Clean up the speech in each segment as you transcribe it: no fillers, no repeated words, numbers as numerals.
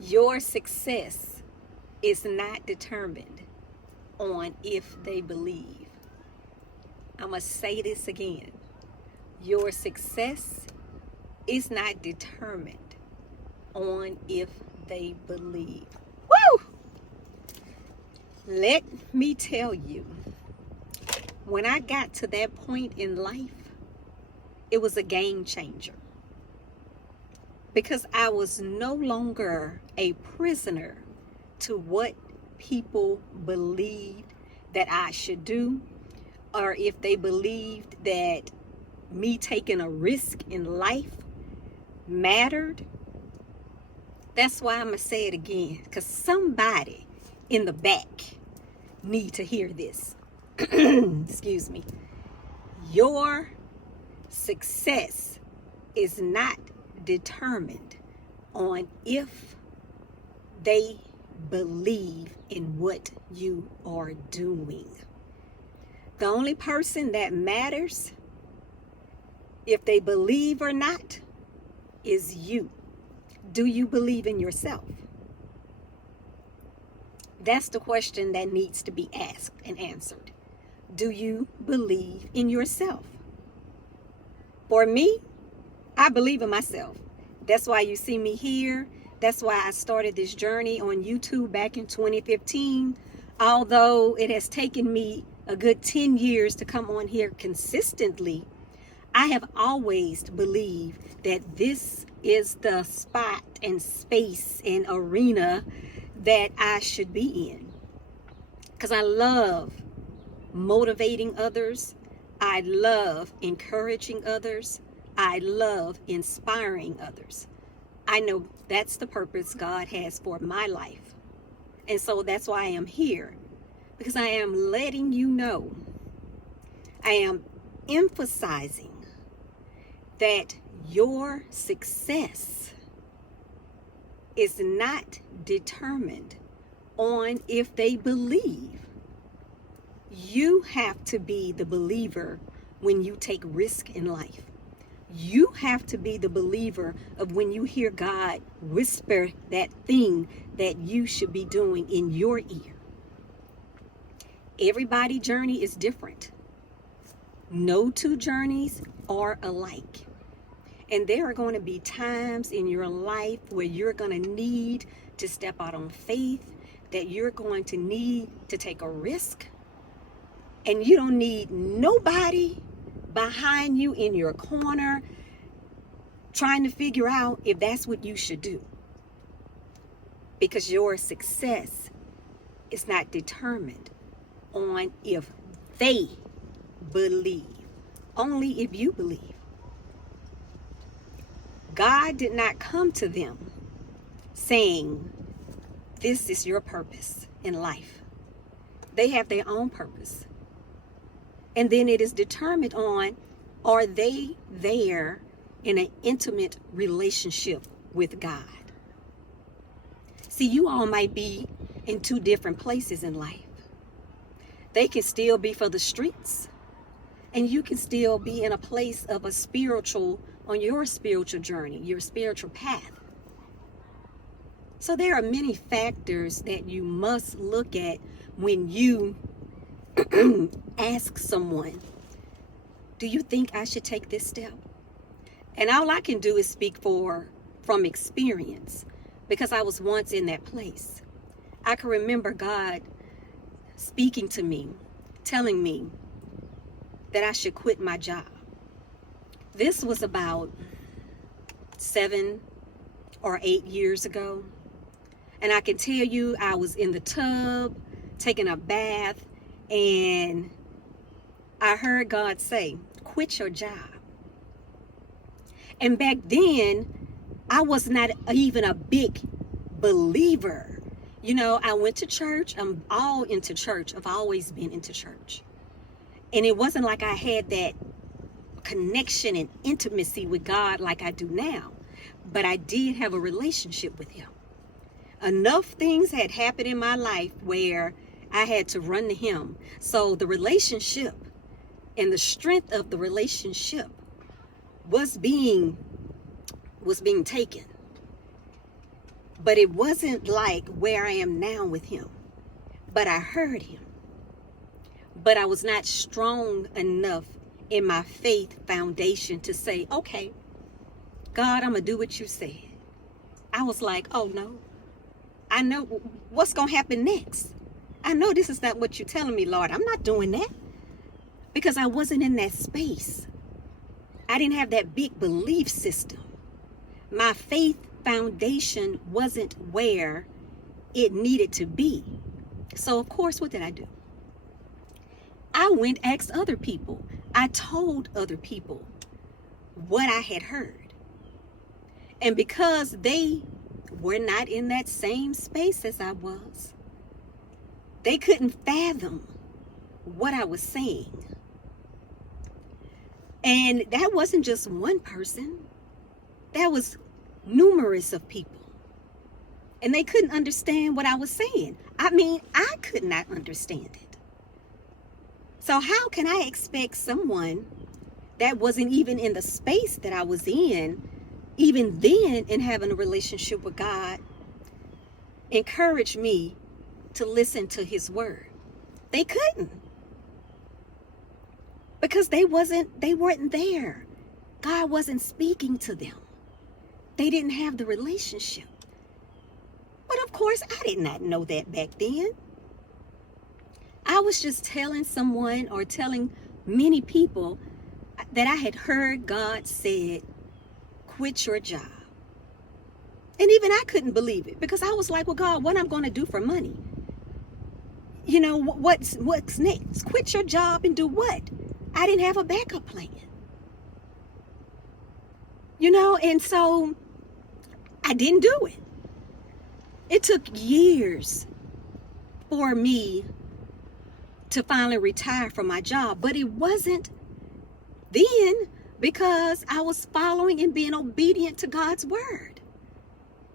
Your success is not determined on if they believe. I'm going to say this again. Your success is not determined on if they believe. Woo! Let me tell you, when I got to that point in life, it was a game changer. Because I was no longer a prisoner to what people believed that I should do, or if they believed that me taking a risk in life mattered. That's why I'm going to say it again, because somebody in the back need to hear this. Excuse me. Your success is not determined on if they believe in what you are doing. The only person that matters, if they believe or not, is you. Do you believe in yourself? That's the question that needs to be asked and answered. Do you believe in yourself? For me, I believe in myself. That's why you see me here. That's why I started this journey on YouTube back in 2015. Although it has taken me a good 10 years to come on here consistently, I have always believed that this is the spot and space and arena that I should be in. Because I love motivating others. I love encouraging others. I love inspiring others. I know that's the purpose God has for my life. And so that's why I am here. Because I am letting you know, I am emphasizing that your success is not determined on if they believe. You have to be the believer when you take risk in life. You have to be the believer of when you hear God whisper that thing that you should be doing in your ear. Everybody's journey is different. No two journeys are alike. And there are going to be times in your life where you're going to need to step out on faith, that you're going to need to take a risk. And you don't need nobody behind you in your corner trying to figure out if that's what you should do. Because your success is not determined on if they believe, only if you believe. God did not come to them saying, this is your purpose in life. They have their own purpose. And then it is determined on, are they there in an intimate relationship with God? See, you all might be in two different places in life. They can still be for the streets, and you can still be in a place of a spiritual, on your spiritual journey, your spiritual path. So there are many factors that you must look at when you ask someone, do you think I should take this step? And all I can do is speak from experience, because I was once in that place. I can remember God speaking to me, telling me that I should quit my job. This was about 7 or 8 years ago. And I can tell you, I was in the tub, taking a bath, and I heard God say, quit your job. And back then, I was not even a big believer. You know, I went to church. I'm all into church. I've always been into church. And it wasn't like I had that connection and intimacy with God like I do now. But I did have a relationship with him. Enough things had happened in my life where I had to run to him. So the relationship and the strength of the relationship was being taken. But it wasn't like where I am now with him. But I heard him. But I was not strong enough in my faith foundation to say, okay, God, I'm going to do what you said. I was like, oh no, I know what's going to happen next. I know this is not what you're telling me, Lord. I'm not doing that, because I wasn't in that space. I didn't have that big belief system. My faith foundation wasn't where it needed to be. So of course, what did I do? I went asked other people. I told other people what I had heard. And because they were not in that same space as I was, they couldn't fathom what I was saying. And that wasn't just one person. That was numerous of people. And they couldn't understand what I was saying. I mean, I could not understand it. So how can I expect someone that wasn't even in the space that I was in, even then in having a relationship with God, encourage me to listen to his word? They couldn't. Because they weren't there. God wasn't speaking to them. They didn't have the relationship. But of course, I did not know that back then. I was just telling someone, or telling many people, that I had heard God said, quit your job. And even I couldn't believe it, because I was like, well, God, what am I going to do for money? You know, what's next? Quit your job and do what? I didn't have a backup plan. You know, and so I didn't do it. It took years for me to finally retire from my job, but it wasn't then because I was following and being obedient to God's word.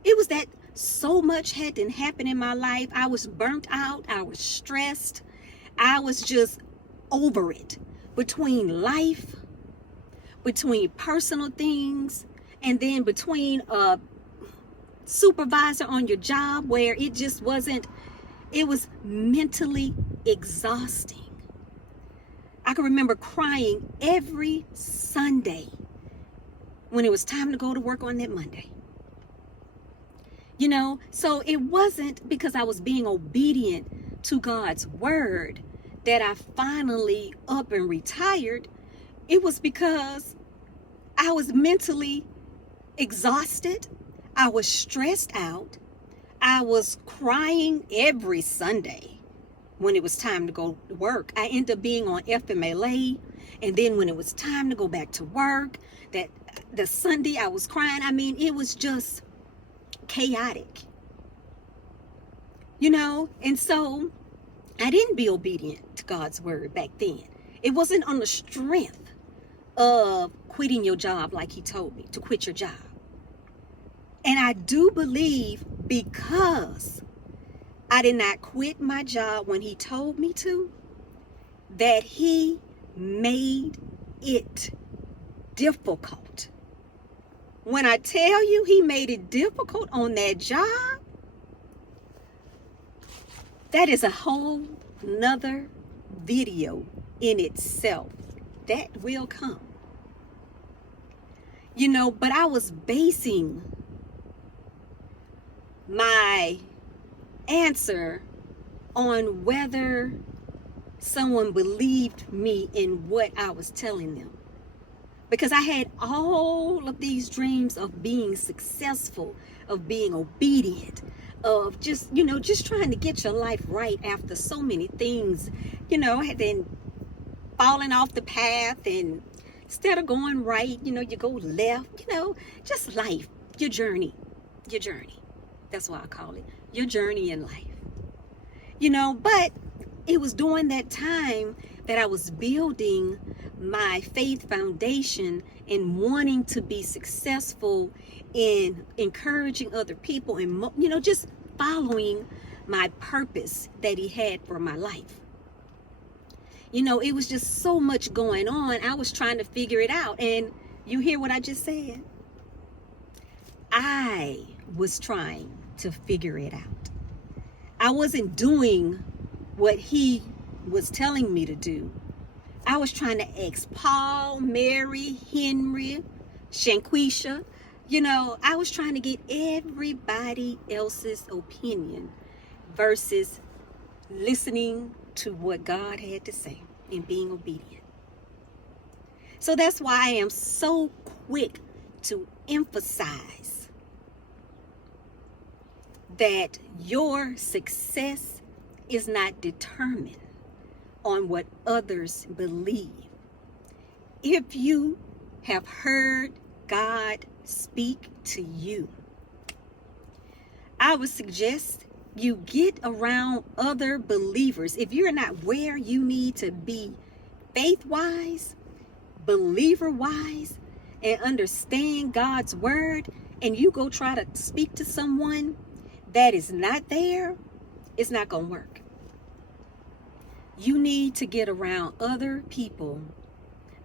It was that so much had to happen in my life. I was burnt out. I was stressed. I was just over it, between life, between personal things, and then between a supervisor on your job, where it just wasn't, it was mentally exhausting. I can remember crying every Sunday when it was time to go to work on that Monday. You know, so it wasn't because I was being obedient to God's word that I finally up and retired. It was because I was mentally exhausted. I was stressed out. I was crying every Sunday when it was time to go to work. I ended up being on FMLA. And then when it was time to go back to work, that the Sunday I was crying. I mean, it was just chaotic. You know, and so I didn't be obedient to God's word back then. It wasn't on the strength of quitting your job like he told me to quit your job. And I do believe because I did not quit my job when he told me to, that he made it difficult. When I tell you he made it difficult on that job, that is a whole nother video in itself that will come. You know, but I was basing my answer on whether someone believed me in what I was telling them. Because I had all of these dreams of being successful, of being obedient, of just, you know, just trying to get your life right after so many things, you know, had been falling off the path, and instead of going right, you know, you go left, you know, just life, your journey. That's what I call it, your journey in life. You know, but it was during that time that I was building my faith foundation and wanting to be successful in encouraging other people and, you know, just following my purpose that he had for my life. You know, it was just so much going on. I was trying to figure it out. And you hear what I just said? I was trying to figure it out. I wasn't doing what he was telling me to do. I was trying to ask Paul, Mary, Henry, Shanquisha. I was trying to get everybody else's opinion versus listening to what God had to say and being obedient. So that's why I am so quick to emphasize that your success is not determined on what others believe. If you have heard God speak to you, I would suggest you get around other believers. If you're not where you need to be faith-wise, believer-wise, and understand God's word, and you go try to speak to someone that is not there, it's not going to work. You need to get around other people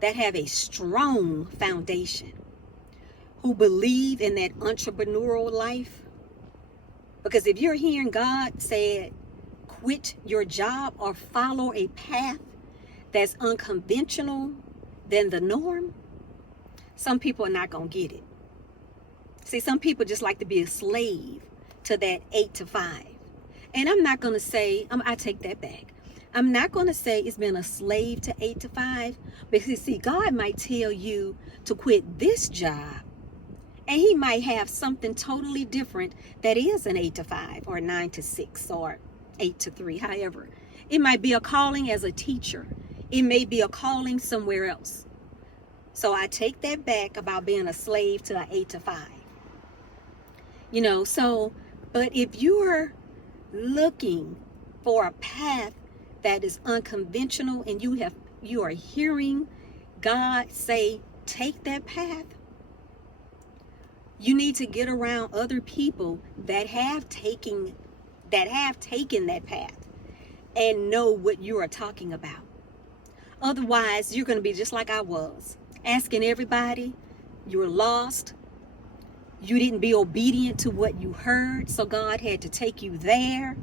that have a strong foundation, who believe in that entrepreneurial life. Because if you're hearing God say, quit your job or follow a path that's unconventional than the norm, some people are not going to get it. See, some people just like to be a slave to that 8 to 5. And I'm not going to say, I take that back. I'm not going to say it's been a slave to 8 to 5. Because see, God might tell you to quit this job, and he might have something totally different that is an 8 to 5 or 9 to 6 or 8 to 3, however. It might be a calling as a teacher. It may be a calling somewhere else. So I take that back about being a slave to an 8 to 5. But if you're looking for a path that is unconventional and you are hearing God say, take that path, you need to get around other people that have taken that path and know what you are talking about. Otherwise, you're going to be just like I was, asking everybody. You're lost. You didn't be obedient to what you heard, so God had to take you there.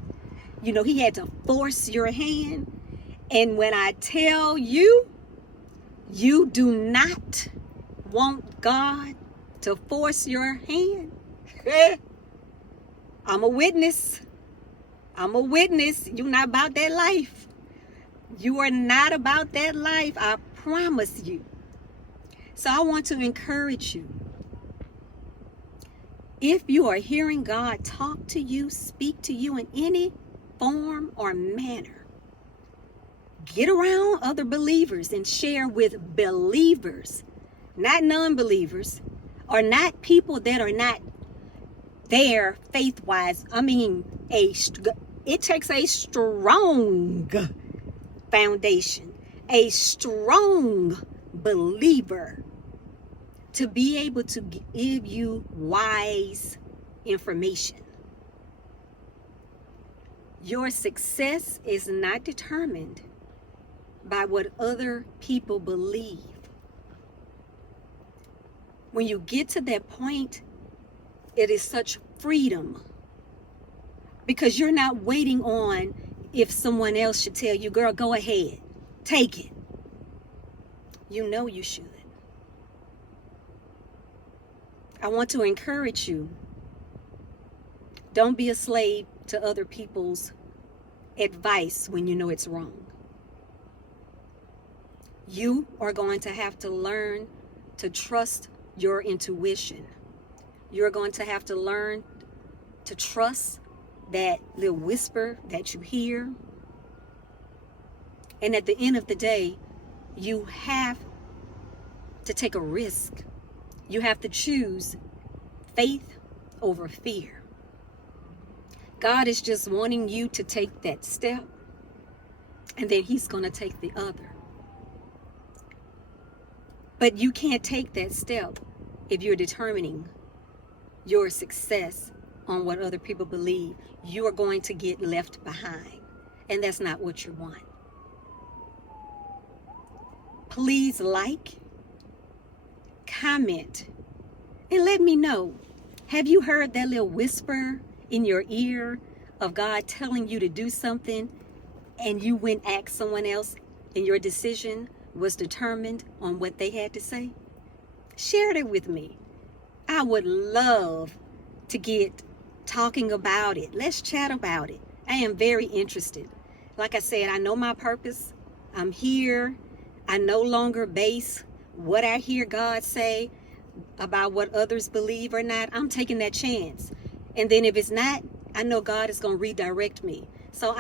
He had to force your hand. And when I tell you, you do not want God to force your hand. I'm a witness. You're not about that life. You are not about that life. I promise you. So I want to encourage you. If you are hearing God talk to you, speak to you in any form or manner, get around other believers and share with believers, not non-believers, or not people that are not there faith-wise. It takes a strong foundation, a strong believer to be able to give you wise information. Your success is not determined by what other people believe. When you get to that point, it is such freedom, because you're not waiting on if someone else should tell you, girl, go ahead, take it. You know you should. I want to encourage you. Don't be a slave to other people's advice when you know it's wrong. You are going to have to learn to trust your intuition. You're going to have to learn to trust that little whisper that you hear. And at the end of the day, you have to take a risk. You have to choose faith over fear. God is just wanting you to take that step, and then he's going to take the other. But you can't take that step if you're determining your success on what other people believe. You are going to get left behind, and that's not what you want. Please like, comment, and let me know. Have you heard that little whisper in your ear of God telling you to do something and you went ask someone else and your decision was determined on what they had to say? Share it with me. I would love to get talking about it. Let's chat about it. I am very interested. Like I said, I know my purpose. I'm here. I no longer base what I hear God say about what others believe or not. I'm taking that chance. And then if it's not, I know God is going to redirect me. So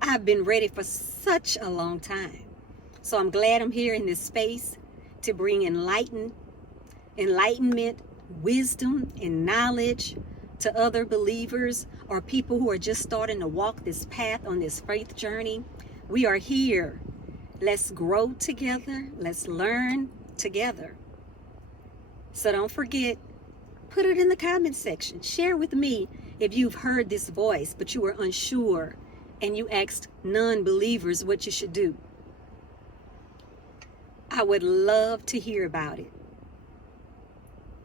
I've been ready for such a long time. So I'm glad I'm here in this space to bring enlightenment, wisdom, and knowledge to other believers or people who are just starting to walk this path on this faith journey. We are here. Let's grow together. Let's learn together. So don't forget, put it in the comment section. Share with me if you've heard this voice, but you were unsure and you asked non-believers what you should do. I would love to hear about it.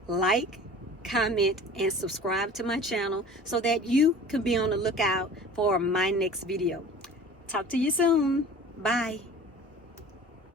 Like, comment, and subscribe to my channel so that you can be on the lookout for my next video. Talk to you soon. Bye.